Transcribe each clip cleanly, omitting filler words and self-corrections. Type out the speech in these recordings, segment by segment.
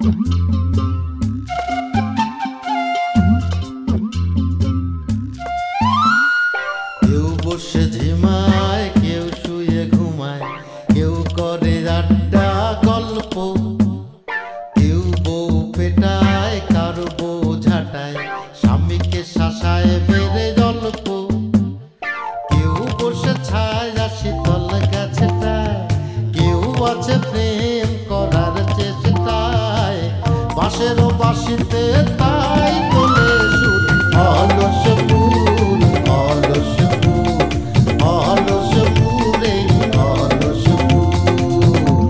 কেউ বসে ঝিমায়, কেউ শুয়ে ঘুমায়, কেউ করে আড্ডা গল্প, কেউ বউ পেটায়, কারো বউ ঝাঁটায়, স্বামীকে শাসায় বেড়ে গল্প, কেউ বসে ছায় শীতল গাছটায়, কেউ আছে প্রেম করার চেষ্টায়, বাঁশেরও বাঁশিতে তাই তোলে সুর, অলস ফুল অলস ফুল অলস ফুল এই অলস ফুল।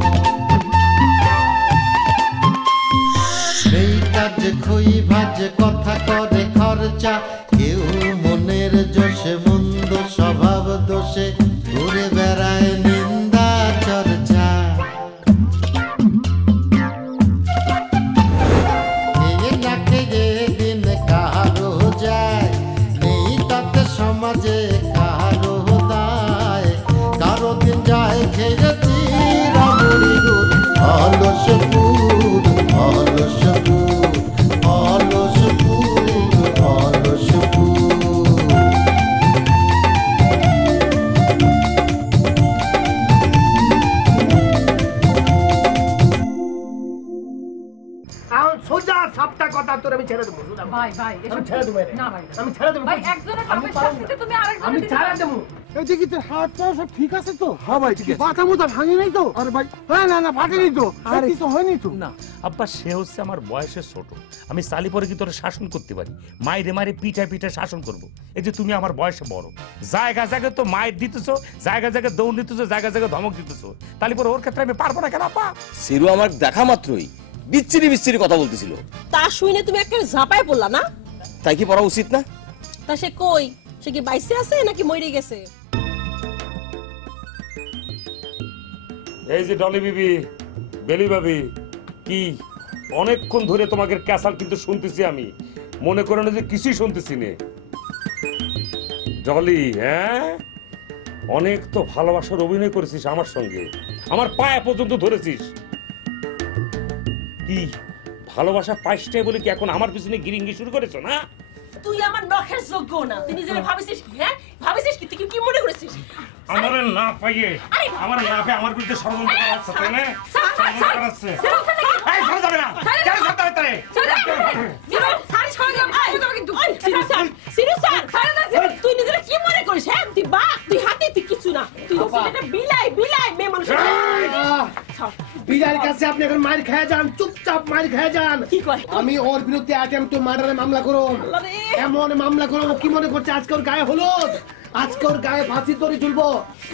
সেই কাজে খই ভাজে কথা করে খরচা, কেউ মনের জোশে মন্দ স্বভাব দোষে ঘুরে বেড়ায় নিন্দা চর্চা, দিন কারো যায় নেই তাতে সমাজে কারো দায়, কারো দিন যায় খেয়েছি রামুড়ি গুড়, অলস ফুল অলস ফুল অলস ফুল অলস ফুল। সোজা সাপটা কথা তোর আমি ছেড়ে দেবো। ভাই ভাই আমি ছেড়ে দেবো না ভাই আমি ছেড়ে দেবো ভাই একজনের পাপের শাস্তিতে তুমি আরেকজনের আমি ছেড়ে দেবো। এই দেখি তোর হাত পা সব ঠিক আছে তো? হ্যাঁ ভাই ঠিক আছে। মাথা মুথা ভাঙি নাই তো? আরে ভাই না না ফাটেনি তো, আর কিছু হয়নি তো? না আব্বা, সে হচ্ছে আমার বয়সে ছোট, আমি চালি পরে কি তোরা শাসন করতে পারি? মাইরে মারে পিঠায় পিঠায় শাসন করব? এই যে তুমি আমার বয়সে বড়, জায়গা জায়গায় তো মায়ের দিতেছো, জায়গা জায়গায় দৌড় দিতেছো, জায়গা জায়গায় ধমক দিতেছো, তাহলে পরে ওর ক্ষেত্রে আমি পারবো না কেন আব্বা? সিরু আমার দেখা মাত্রই বিচ্ছিরি বিচ্ছিরি কথা বলতেছিল, তা শুনে তুমি একটা ঝাপায় পড়লা না? তাই কি পড়া উচিত না? তা সে কই? সে কি বাইসে আছে নাকি মরে গেছে? এই যে ডলি বিবি, বেলি ভাবি, কি অনেকক্ষণ ধরে তোমাকে ক্যাসাল কিন্তু শুনতেছি আমি, মনে করো না যে কিছুই শুনতেছি নে। ডলি, হ্যাঁ অনেক তো ভালোবাসার অভিনয় করেছিস আমার সঙ্গে, আমার পায়ে পর্যন্ত ধরেছিস, কি ভালোবাসা পাইসটাই বলে কি এখন আমার পিছনে গিরিঙ্গি শুরু করেছো না? তুই আমার নখের যোগ্য না, তুই নিজেরে ভাবিছিস কি? হ্যাঁ ভাবিছিস কি? তুই কি মনে করেছিস? আমার না পাইয়ে আমার না পেয়ে আমার বিরুদ্ধে ষড়যন্ত্র করা হচ্ছে, তাই না? ষড়যন্ত্র করা হচ্ছে। এই ছাড়া যাবে না, কেন ছাড়তে হবে তারে? তুই নিজেরে কি মনে করিস? হ্যাঁ তুই বা তুই হাতে তুই কিছু না, তুই একটা বিলাই বিলাই মেয়ে মানুষ। বিড়ার কাছে আপনি এখন মার খেয়ে যান, চুপচাপ মার খেয়ে যান। কি কয়? আমি ওর বিরুদ্ধে অ্যাটেম্প টু মার্ডারে মামলা করব, এমন মামলা করব কি মনে করছে আজকে ওর গায়ে হলুদ, আজকে ওর গায়ে ফাঁসি দড়ি ঝুলবো,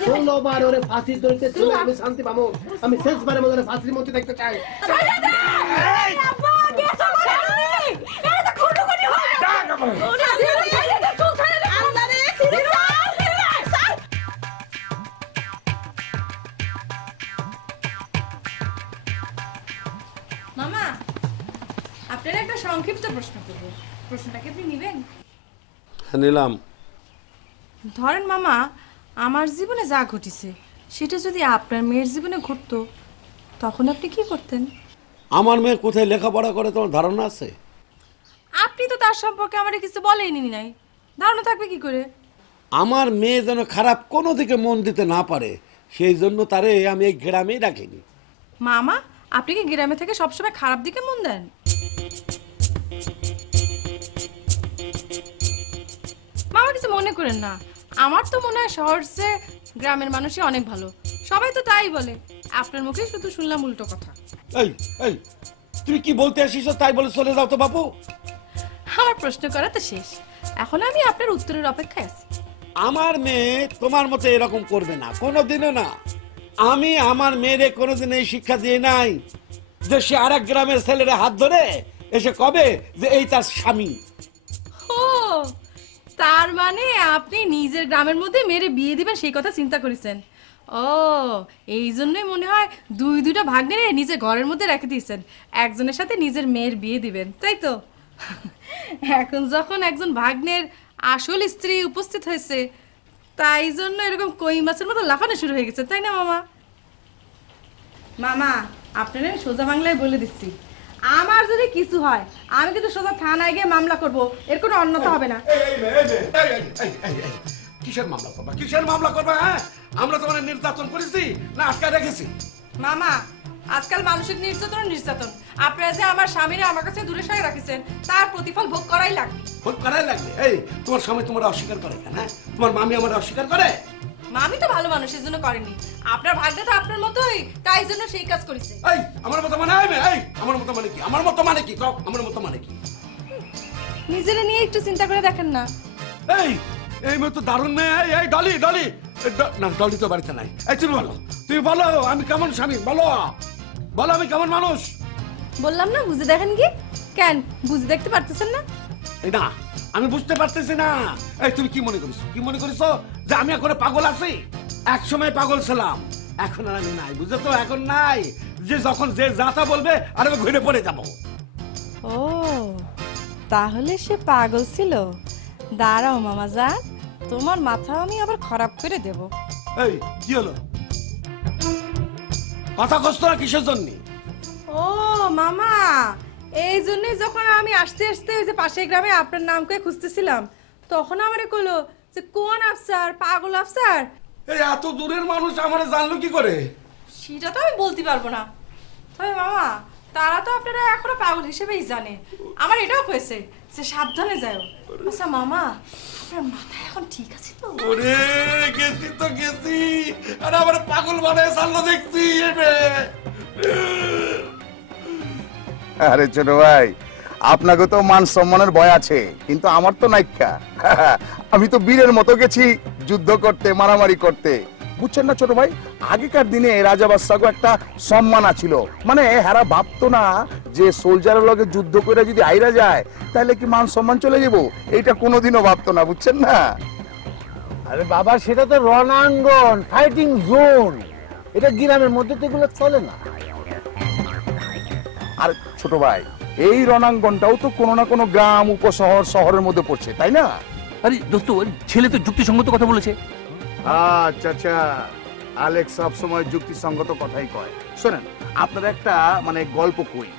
16 বার ওরে ফাঁসি দড়িতে ঝুলে আমি শান্তি পাবো, আমি শেষবারের মতো ফাঁসির মধ্যে দেখতে চাই। মামা আপনার একটা সংক্ষিপ্ত প্রশ্ন করব, প্রশ্নটাকে আপনি নেবেন? নিলাম। ধরেন মামা, আমার জীবনে যা ঘটেছে সেটা যদি আপনার মেয়ের জীবনে ঘটতো, তখন আপনি কি করতেন? আমার মেয়ে কোথায় লেখাপড়া করে তোমার ধারণা আছে? আপনি তো তার সম্পর্কে আমারে কিছু বলেইনি নাই, ধারণা থাকবে কি করে? আমার মেয়ে যেন খারাপ কোনো দিকে মন দিতে না পারে, সেই জন্য তারে আমি এই গ্রামেই রাখিনি। মামা আপনি কি গ্রামে থেকে সবসময় খারাপ দিকে মন দেন? মামা কিছু মনে করেন না, আমার তো মনে হয় শহর চেয়ে গ্রামের মানুষই অনেক ভালো, সবাই তো তাই বলে, আপনার মুখে শুধু শুনলাম উল্টো কথা। এই এই তুমি কি বলতে আসিস তাই বলে চলে যাও তো বাপু। আমার প্রশ্ন করা তো শেষ, এখন আমি আপনার উত্তরের অপেক্ষায় আছি। আমার মেয়ে তোমার মতো এরকম করবে না, কোনোদিনও না। আমি আমার মেয়েরে কোনোদিন এই শিক্ষা দিয়ে নাই যে সে আরেক গ্রামের ছেলের হাত ধরে এসে কবে যে এই তার স্বামী। ও তার মানে আপনি নিজের গ্রামের মধ্যে মেরে বিয়ে দিবেন সেই কথা চিন্তা করেছেন? ও এই জন্যই মনে হয় দুইটা ভাগ্নে নিজের ঘরের মধ্যে রেখে দিয়েছেন, একজনের সাথে নিজের মেয়ের বিয়ে দিবেন, তাই তো? এখন যখন একজন ভাগ্নের আসল স্ত্রী উপস্থিত হয়েছে, তাই জন্য এরকম কই মাছের মতো লাফানো শুরু হয়ে গেছে, তাই না মামা? মামা আপনারা সোজা বাংলায় বলে দিচ্ছি, আমার যদি কিছু হয় আমি কিন্তু সোজা থানায় গিয়ে মামলা করব, এর কোনো অন্যতা হবে না। কিসের মামলা করবা, কিসের মামলা করবা? হ্যাঁ, আমরা তোমার নির্যাতন করেছি না আটকা রেখেছি? মামা, আজকাল মানসিক নির্যাতন আপনারা যে আমার স্বামীরে আমার কাছে দূরে সরে রাখিছেন, তার প্রতিফল ভোগ করাই লাগবে। ভোগ করাই লাগবে? এই তোমার স্বামী তোমার অস্বীকার করে কেন? হ্যাঁ, তোমার মামি আমার অস্বীকার করে? মামি তো ভালো মানুষের জন্য করেনি, আপনার ভাগ্য তো আপনার মতোই, তাই জন্য সেই কাজ করেছে। এই আমার মতো মানে, এই আমার মতো মানে কি? আমার মতো মানে কি? কও আমার মতো মানে কি? নিজেরে নিয়ে একটু চিন্তা করে দেখেন না। এই এই মেয়ে তো দারুণ মেয়ে। এই ডলি ডলি না, ডলি তো বাড়িতে নাই। এই তুমি বলো আমি কেমন স্বামী, বলো বলো আমি কেমন মানুষ। বললাম না বুঝে দেখেন কি? কেন বুঝে দেখতে পারতেছেন না? এই না, আমি বুঝতে পারতেছি না। এই তুমি কি মনে করিস, কি মনে করিস যে আমি এখন পাগল আছি? এক সময় পাগল ছিলাম, এখন আর আমি নাই, বুঝছো তো? এখন নাই, যে যখন যে যাতা বলবে আর আমি ঘুরে পড়ে যাবো। ও তাহলে সে পাগল ছিল। দাঁড়াও মামা জান, তোমার মাথা আমি আবার খারাপ করে দেব। এই কি হলো, কথা কষ্ট না কিসের জন্য? ও মামা, এই জন্যই যখন আমি আসতে আসতে ওই যে পাশের গ্রামে আপনার নাম করে খুঁজতেছিলাম, তখন আমারে কইলো যে কোন আফসার, পাগল আফসার। এই এত দূরের মানুষ আমারে জানলো কি করে? সেটা তো আমি বলতে পারবো না, তবে মামা তারা তো আপনারা এখনো পাগল হিসেবেই জানে। আমার এটাও হয়েছে যে সাবধানে যাও। আচ্ছা মামা, আপনার মাথা এখন ঠিক আছে তো? ওরে গেছি তো গেছি, আর আমার পাগল বানায় সাল্লো দেখছি। আরে ছোট ভাই, আপনাকে তো মান সম্মানের ভয় আছে, কিন্তু আমার তো নাইকা। আমি তো বীরের মতো গেছি যুদ্ধ করতে, মারামারি করতে, বুঝছেন না ছোট ভাই? আগেকার দিনে রাজা বাদশাকে একটা সম্মান ছিল, মানে হেরা ভাবতো না যে সোলজারের লগে যুদ্ধ করে যদি আইরা যায় তাহলে কি মান সম্মান চলে যাবো, এইটা কোনোদিনও ভাবতো না, বুঝছেন না? আরে বাবা, সেটা তো রণাঙ্গন, ফাইটিং জোন, এটা গ্রামের মধ্যে তো এগুলো চলে না। আর ছোট ভাই, এই রণাঙ্গনটাও তো কোনো না কোনো গ্রাম, উপশহর, শহরের মধ্যে পড়ছে, তাই না? আরে দোস্ত, ছেলে তো যুক্তিসঙ্গত কথা বলেছে। আচ্ছা আচ্ছা, আলেক্স সব সময় যুক্তিসঙ্গত কথাই কয়। শোনেন, আপনার একটা মানে গল্প কই।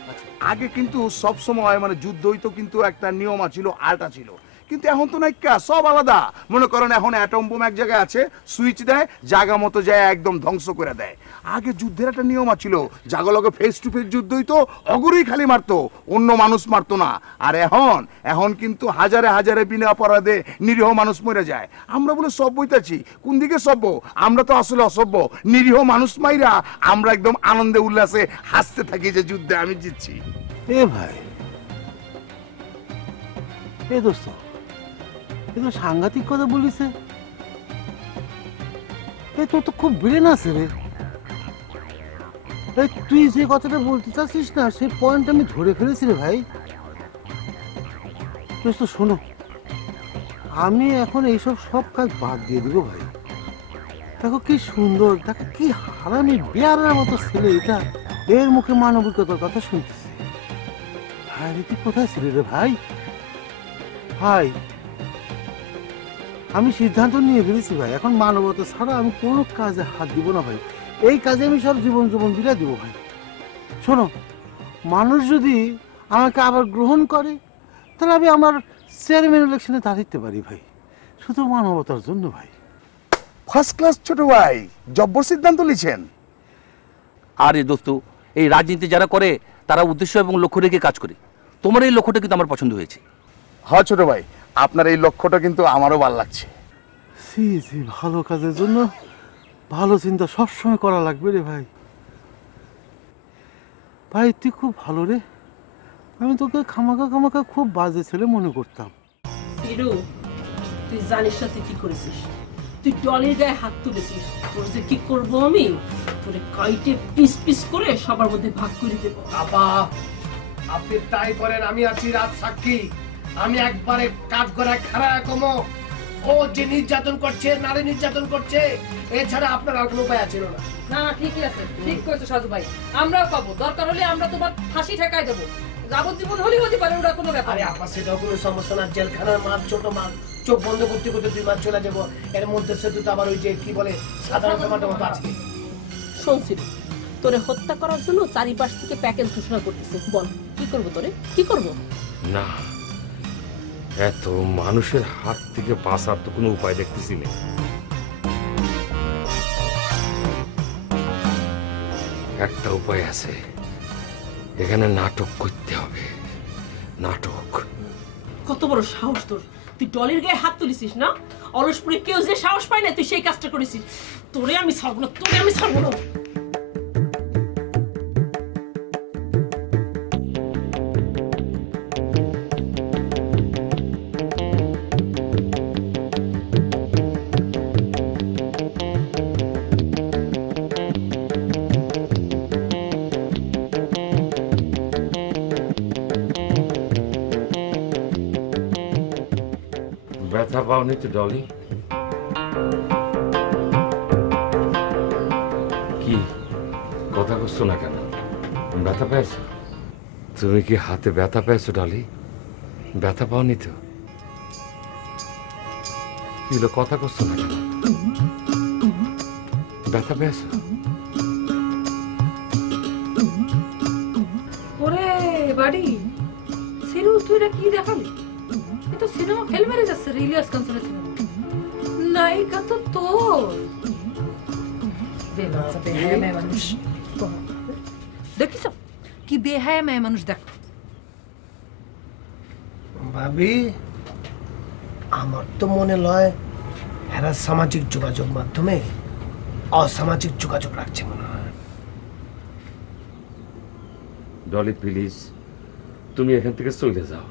আগে কিন্তু সব সময় মানে যুদ্ধ হইতো, কিন্তু একটা নিয়ম ছিল, আলটা ছিল, কিন্তু এখন তো নাইকা, সব আলাদা। মনে করেন এখন অ্যাটম বোম এক জায়গায় আছে, সুইচ দেয়, জায়গা মতো যায় একদম ধ্বংস করে দেয়। আগে যুদ্ধের একটা নিয়ম ছিল, জাগলগে ফেস টু ফেস যুদ্ধ হইতো, অগরেই খালি মারতো, অন্য মানুষ মারতো না। আর এখন কিন্তু হাজারে হাজারে বিনা অপরাধে নিরীহ মানুষ মরে যায়। আমরা বলে সভ্য হইতাছি, কোন দিকে সভ্য? আমরা তো আসলে অসভ্য। নিরীহ মানুষ মাইরা আমরা একদম আনন্দে উল্লাসে হাসতে থাকি যে যুদ্ধে আমি জিতছি। এ ভাই, এ দোস্ত, কিন্তু সাংঘাতিক কথা বলিছে। তোর তো খুব ব্রেন আছে রে। তুই যে কথাটা বলতে চাচ্ছিস না, সেই পয়েন্ট আমি ধরে ফেলেছি রে ভাই। দোস্ত শোনো, আমি এখন এইসব সব কাজ বাদ দিয়ে দিব ভাই। দেখো কি সুন্দর, দেখো কি হারামি বেয়ারার মতো ছেলে এটা, এর মুখে মানবিকতার কথা শুনতেছি। ভাই তুই কোথায় ছিলি রে ভাই? ভাই আমি সিদ্ধান্ত নিয়ে ফেলেছি ভাই, এখন মানবতা ছাড়া আমি কোনো কাজে হাত দিব না ভাই। এই কাজে আমি সব জীবন বিলাই দিব ভাই। শোনো, মানুষ যদি আমাকে আবার গ্রহণ করে তাহলে আমি আমার চেয়ারম্যান ইলেকশনে দাঁড়াতে পারি ভাই, শুধু মানবতার জন্য ভাই। ফার্স্ট ক্লাস ছোট ভাই, জব্বর সিদ্ধান্ত নিছেন। আরে দোস্ত, এই রাজনীতি যারা করে তারা উদ্দেশ্য এবং লক্ষ্য রেখে কাজ করে। তোমার এই লক্ষ্যটা কিন্তু আমার পছন্দ হয়েছে। হ্যাঁ ছোট ভাই, আপনার এই লক্ষ্যটা কিন্তু আমারও ভালো লাগছে। জি জি, ভালো কাজের জন্য ভালো চিন্তা সবসময় করা লাগবে রে ভাই। ভাই তুই খুব ভালো রে, আমি তোকে খামাকা খুব বাজে ছেলে মনে করতাম। হিরু, তুই জানিস না তুই কি করেছিস? তুই টলির গায়ে হাত তুলেছিস। তোর যে কি করবো আমি, তোরে কাইটে পিস পিস করে সবার মধ্যে ভাগ করে দেবো। আপা, আপনি তাই করেন, আমি আছি রাত সাক্ষী। আমি একবারে কাজ করায় খারাপ কমো। ও যে নির্যাতন করছে, নারী নির্যাতন করছে, এছাড়া আপনার আর কোনো উপায় আছে না। না ঠিকই আছে, ঠিক করেছো সাজু ভাই, আমরাও পাবো, দরকার হলে আমরা তোমার ফাঁসি ঠেকাই দেবো, যাবজ্জীবন হলেই হতে পারে, ওরা কোনো ব্যাপার। আরে আপা, সেটাও কোনো সমস্যা না। জেলখানার মাছ, ছোট মাছ, চোখ বন্ধ করতে করতে 2 মাস চলে যাবো। এর মধ্যে সে তো আবার ওই যে কি বলে সাধারণ টমাটো মতো আছে। শুনছি, তোরে হত্যা করার জন্য চারিপাশ থেকে প্যাকেজ ঘোষণা করতেছে। বল কি করবো তোরে, কি করবো? না, এত মানুষের হাত থেকে বাঁচার তো কোনো উপায় দেখতেছি না। একটা উপায় আছে, এখানে নাটক করতে হবে। নাটক। কত বড় সাহস তোর! তুই ডলির গায়ে হাত তুলিছিস না? অলসপুরে কেউ যে সাহস পায় না তুই সেই কাজটা করেছিস। তোরে আমি ছাড়বো না, তোরে আমি ছাড়বো না। ব্যথা পাওনি তো ডলি? কি কথা করছো না কেন? ব্যথা পেয়েছো? তুমি কি হাতে ব্যথা পেয়েছো ডলি? ব্যথা পাওনি তো? কি হলো, কথা করছো না কেন? ব্যথা পেয়েছো? ওরে বাড়ি সিরু, তুই এটা কি দেখালি? এ তো সিনেমা ফেল মেরে যাচ্ছে, রিলিয়াস কাঞ্চনের সিনেমা। নায়িকা তো তোর। দেখিস কি বেহায়া মেয়ে মানুষ, দেখ। ভাবি, আমার তো মনে লয় এরা সামাজিক যোগাযোগ মাধ্যমে অসামাজিক যোগাযোগ রাখছে মনে হয়। ডলি প্লিজ, তুমি এখান থেকে চলে যাও।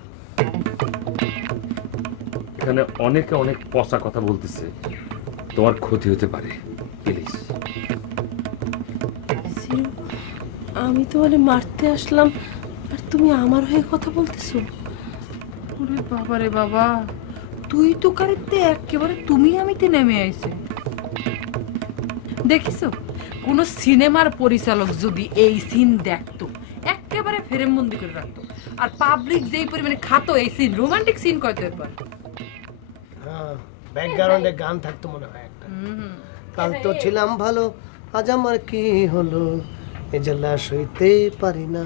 এখানে অনেকে অনেক পচা কথা বলতেছে, তোমার ক্ষতি হতে পারে। প্লিজ। আমি তোমারে মারতে আসলাম আর তুমি আমার হয়ে কথা বলতেছো? ওরে বাবা রে বাবা, তুই তো কারিতে একেবারে তুমি আমিতে নেমে আইছে। দেখিছো, কোন সিনেমার পরিচালক যদি এই সিন দেখতো একেবারে ফ্রেম বন্দি করে রাখতো। আর পাবলিক যেই পরিমাণে খাতো এই সিন, রোমান্টিক সিন কয়তো একবার। হ্যাঁ, ব্যাকগ্রাউন্ডে গান থাকতো মনে হয় একটা। কাল তো ছিলাম ভালো, আজ আমার কি হলো, এ জ্বালা সইতে পারি না।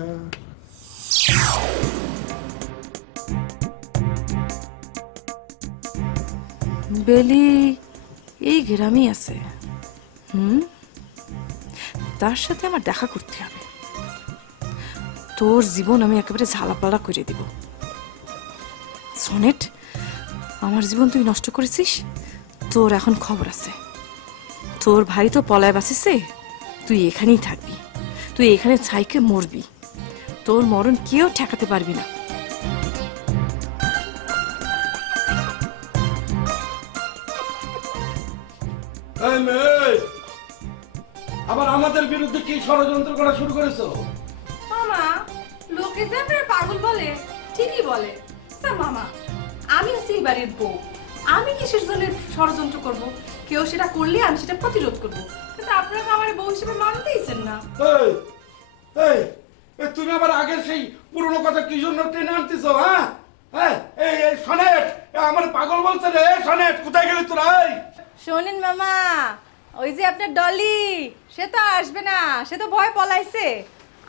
বেলি এই গ্রামই আছে। তার সাথে আমার দেখা করতে হবে। তোর জীবন আমি একেবারে ঝালাপালা করে দিব। সনেট, আমার জীবন তুই নষ্ট করেছিস, তোর এখন খবর আছে। তোর ভাই তো পলায় বাঁচিছে, তুই এখানেই থাকবি, তুই এখানে ছাইকে মরবি। তোর মরণ কেউ ঠেকাতে পারবি না। আবার আমাদের বিরুদ্ধে কি ষড়যন্ত্র করা শুরু করেছো? মামা, লোকে যে আপনার পাগল বলে, ঠিকই বলে। মামা, আমি আছি এই বাড়ির বউ, আমি কিসের জন্য ষড়যন্ত্র করব? কেউ সেটা করলে আমি সেটা প্রতিরোধ করব, কিন্তু আপনারা আমার বউ হিসেবে মানতেইছেন না। তুমি আবার আগের সেই পুরনো কথা কি জন্য টেনে আনতেছো? হ্যাঁ হ্যাঁ, এই সনেট আমার পাগল বলছে রে। সনেট, কোথায় গেলি তোরা? শোনেন মামা, ওই যে আপনার ডলি, সে তো আসবে না, সে তো ভয় পলাইছে।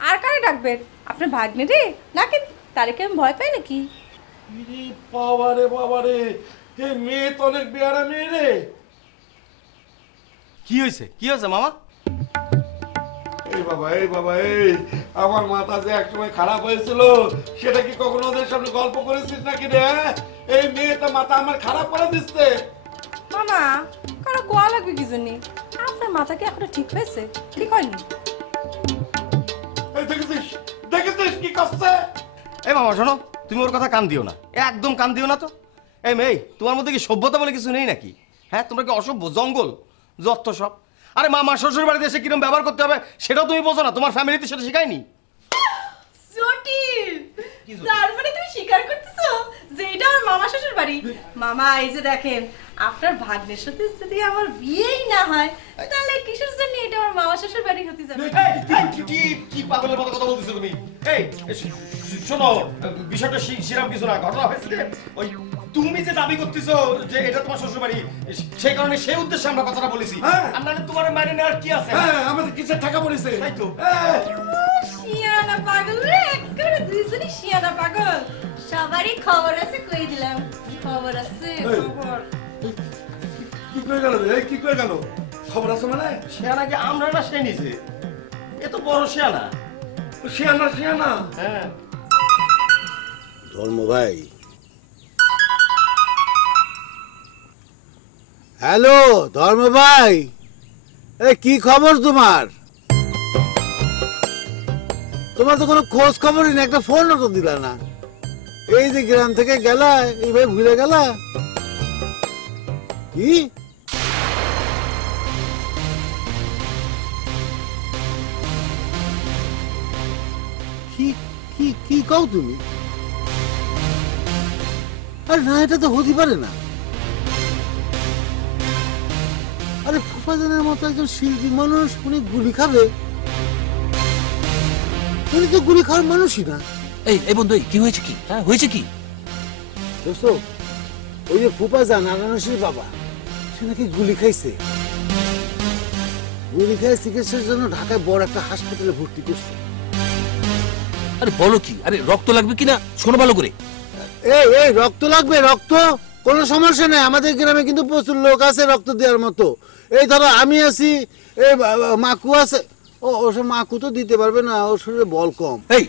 আর কারে ডাকবেন? আপনার ভাগ্নে রে, নাকি তারে কি আমি ভয় পাই নাকি? বাবারে বাবারে, এই মেয়ে তো অনেক বেয়ারা মেয়ে রে। কি হয়েছে, কি হয়েছে মামা? এই বাবা এই আমার মাথা যে একসময় খারাপ হয়েছিল, সেটা কি কখনো ওদের সামনে গল্প করেছিস নাকি রে? এই মেয়েটা মাথা আমার খারাপ করে দিচ্ছে। মামা, কারো গোয়া লাগবে কি জন্য? আপনার মাথা কি এখনো ঠিক হয়েছে? ঠিক হয়নি? দেখেছিস কি করছে? এই মামা শোনো, তুমি ওর কথা কান দিও না, একদম কান দিও না তো। এই মেয়ে, তোমার মধ্যে কি সভ্যতা বলে কিছু নেই নাকি? হ্যাঁ, তোমরা কি অসভ্য, জঙ্গল যত সব? আরে মামা শ্বশুর বাড়িতে এসে কিরকম ব্যবহার করতে হবে সেটাও তুমি বোঝো না? তোমার ফ্যামিলিতে সেটা শেখায়নি? জটিল, তার মানে তুমি স্বীকার করতেছো যে এটা আমার মামা শ্বশুর বাড়ি? মামা, এই যে দেখেন, আপনার ভাগ্নের সাথে যদি আমার বিয়েই না হয়, তাহলে কিসের জন্য এটা আমার মামা শ্বশুর বাড়ি হতে যাবে? কি পাগলের মতো কথা বলতেছো তুমি? এই শোনো, বিষয়টা সেরকম কিছু না, ঘটনা হয়েছে ওই তুমি যে দাবি করতেছো যে এটা তোমার শ্বশুর বাড়ি, সেই কারণে সেই উদ্দেশ্যে আমরা কথাটা বলেছি। আর নাহলে তোমার মাইনে নেওয়ার কি আছে? আমাদের কিসের টাকা পড়েছে? তাই তো। শিয়ানা পাগল রে, একেবারে দুইজনই শিয়ানা পাগল। সবারই খবর আছে, কই দিলাম খবর আছে খবর। কি কই গেল রে? কি কই গেল? খবর আছে মানে? শিয়ানা কি আমরা না সে নিজে? এ তো বড় শিয়ানা। শিয়ানা শিয়ানা। হ্যাঁ ধর্ম ভাই। হ্যালো ধর্ম ভাই, কি খবর তোমার? তোমার তো কোনো খোঁজ খবরই না, একটা ফোনও তো দিলা না। এই যে গ্রাম থেকে গেলা, এইভাবে ভুলে গেলা কি? কি কও তুমি? আরে না, এটা তো হতে পারে না। আরে ফুফাজানের মতো একজন শিল্পী মানুষ, উনি গুলি খাবে? উনি তো গুলি খাওয়ার মানুষই না। এই বন্ধু, কি হয়েছে? কি হয়েছে কি? দোস্ত, ওই যে ফুফাজান আনারসির বাবা, সে নাকি গুলি খাইছে। গুলি খাই চিকিৎসার জন্য ঢাকায় বড় একটা হাসপাতালে ভর্তি করছে। আরে বলো কি? আরে রক্ত লাগবে কিনা শোনো ভালো করে। এই রক্ত লাগবে? রক্ত কোনো সমস্যা নেই, আমাদের গ্রামে কিন্তু প্রচুর লোক আছে রক্ত দেওয়ার মতো। এই ধরো আমি আছি, এই মাকু আছে। ওসব মাকু তো দিতে পারবে না, ওর শরীরে বল কম। এই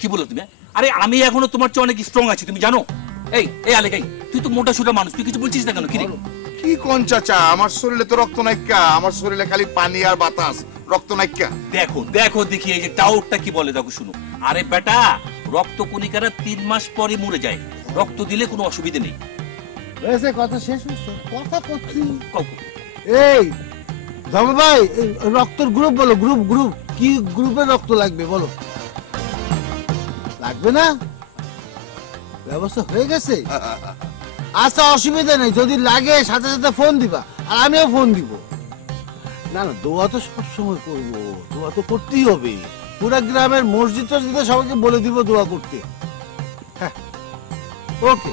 কি বলো তুমি? আরে আমি এখনো তোমার চেয়ে অনেক স্ট্রং আছি, তুমি জানো। এই আলেক, তুই তো মোটা সোটা মানুষ, তুই কিছু বলছিস না কেন? কি রে? কি কোন চাচা, আমার শরীরে তো রক্ত নাইকা, আমার শরীরে খালি পানি আর বাতাস, রক্ত নাইকা। দেখো দেখি এই যে টাউটটা কি বলে, দেখো শুনো। আরে বেটা, রক্ত কণিকারা 3 মাস পরে মরে যায়, রক্ত দিলে কোনো অসুবিধা নেই। কথা শেষ হচ্ছে, কথা করছি। এই ধর্ম ভাই, রক্তের গ্রুপ বলো, গ্রুপ কি গ্রুপের রক্ত লাগবে বলো? লাগবে না? ব্যবস্থা হয়ে গেছে? আচ্ছা অসুবিধা নেই, যদি লাগে সাথে সাথে ফোন দিবা, আর আমিও ফোন দিব। না দোয়া তো সবসময় করবো, দোয়া তো করতেই হবে। পুরা গ্রামের মসজিদ টসজিদে সবাইকে বলে দিব দোয়া করতে। হ্যাঁ ওকে।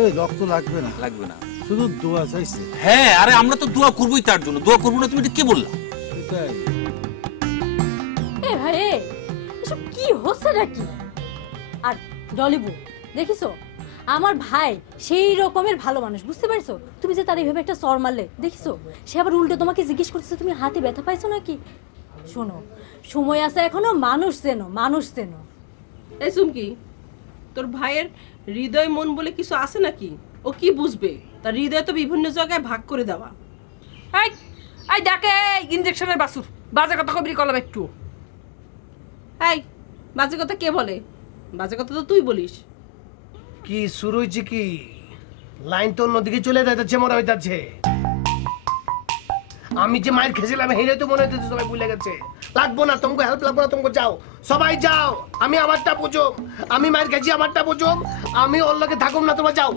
এই রক্ত লাগবে না, শুধু দোয়া চাইছে। হ্যাঁ, আরে আমরা তো দোয়া করবোই, তার জন্য দোয়া করবো না তুমি এটা কি বললা? সেটাই। এ ভাই, এসব কি হচ্ছে নাকি? আর ডলিবু দেখিছো, আমার ভাই সেই রকমের ভালো মানুষ, বুঝতে পারছো? তুমি যে তার এইভাবে একটা চর মারলে, দেখিছো? সে আবার উল্টো তোমাকে জিজ্ঞেস করতেছে তুমি হাতে ব্যথা পাইছো নাকি? শোনো, সময় আছে এখনো, মানুষ চেনো। এই চুমকি, তোর ভাইয়ের হৃদয় মন বলে কিছু আছে নাকি? ও কি বুঝবে? তার হৃদয় তো বিভিন্ন জায়গায় ভাগ করে দেওয়া। এই দেখে ইনজেকশনের বাসুর, বাজে কথা কবি কলম একটু। এই বাজে কথা কে বলে? বাজে কথা তো তুই বলিস। কি শুরু হয়েছে? কি লাইন তো অন্যদিকে চলে যাচ্ছে, মনে হইতাছে। আমি যে মায়ের খেয়েছিলাম হেরে তো মনে হইতেছে সবাই ভুলে গেছে। লাগবো না তোমাকে, হেল্প লাগবো না তোমাকে, যাও সবাই যাও। আমি আমারটা বুঝো, আমি মায়ের খেয়েছি আমারটা বুঝো, আমি ওর লোকে থাকুম না, তোমরা যাও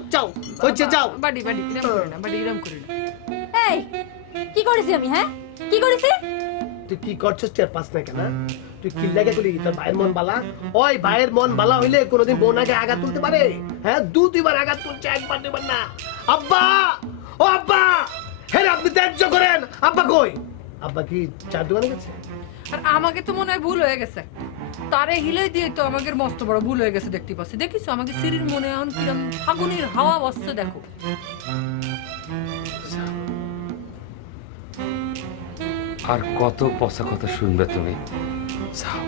হচ্ছে যাও। বাড়ি ইরাম করি না। এই কি করেছি আমি? হ্যাঁ কি করেছি? তুই কি করছিস? টের পাস না কেন? তুই কি লাগে করি? তোর ভাইয়ের মন বালা? ওই ভাইয়ের মন বালা হইলে কোনোদিন বোনাকে আঘাত তুলতে পারে? হ্যাঁ, 2-2 আঘাত তুলছে, একবার 2বার না। আব্বা, ও আব্বা, হ্যাঁ আপনি ত্যায্য করেন। আব্বা কই? আব্বা কি চার দোকানে গেছে? আর আমাকে তো মনে হয় ভুল হয়ে গেছে, তারে হিলে দিয়ে তো আমাকে মস্ত বড় ভুল হয়ে গেছে দেখতে পাচ্ছি। দেখিস আমাকে সিঁড়ির মনে এখন কিরম ফাগুনের হাওয়া বসছে, দেখো। আর কত পচা কথা শুনবে তুমি? যাও।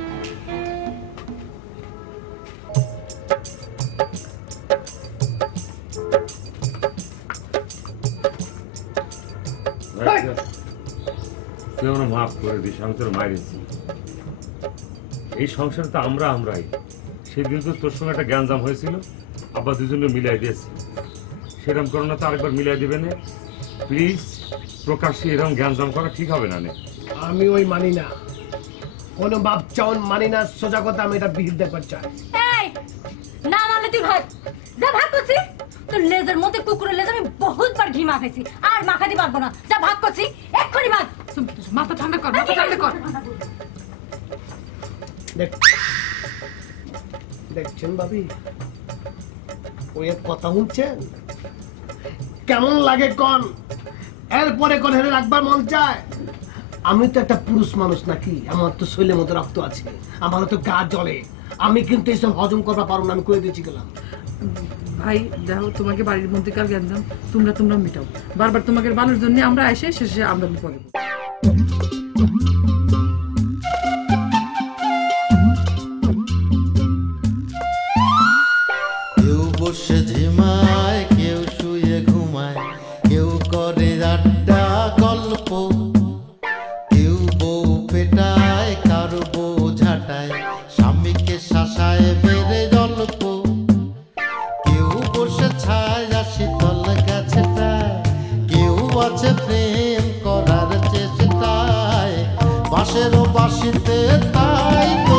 তুই আমার মাফ করে দিস, আমি তোর মারিছি। এই সংসার তো আমরাই। সেদিন তো তোর সঙ্গে একটা জ্ঞানজাম হয়েছিল, আবার দুজনে মিলাই দিয়েছি। সেরকম করো না তো, আরেকবার মিলাই দিবে না প্লিজ। প্রকাশ্যে এরকম জ্ঞানজাম করা ঠিক হবে না। আমি ওই মানি না, কোনো বাপ চাউন মানি না, সোজা কথা আমি এটা বিহিত দেখবার চাই। এই না মানে তুই ভাগ যা, ভাগ করছি। তোর লেজের মধ্যে কুকুরের লেজ আমি বহুতবার ঘি মাখাইছি, আর মাখাতে পারবো না। যা ভাগ করছি, এক্ষুনি ভাগ। মাথা ঠান্ডা কর। দেখ দেখছেন ভাবি, ওই এক কথা শুনছেন? কেমন লাগে কন? এরপরে কোন হেরে রাখবার মন চায়? আমি তো একটা পুরুষ মানুষ নাকি, আমার তো শরীরের মধ্যে রক্ত আছে, আমারও তো গা জ্বলে। আমি কিন্তু এইসব হজম করবা পারবো না, আমি করে দিয়েছি গেলাম। ভাই দেখো, তোমাকে বাড়ির মধ্যে কাল গেলাম, তোমরা মিটাও। বারবার তোমাকে বানোর জন্য আমরা এসে শেষে আমরা বিপদে পড়ি। কেউ বসে ঝিমায়, কেউ শুয়ে ঘুমায়, কেউ করে আড্ডা গল্প, কেউ বউ পেটায়, কারো বউ ঝাঁটায়, স্বামীকে শাসায় বেড়ে গল্প, কেউ বসে ছায় শীতল গাছটায়, কেউ আছে প্রেম করার চেষ্টায়, বাঁশেরও বাঁশিতে তাই তো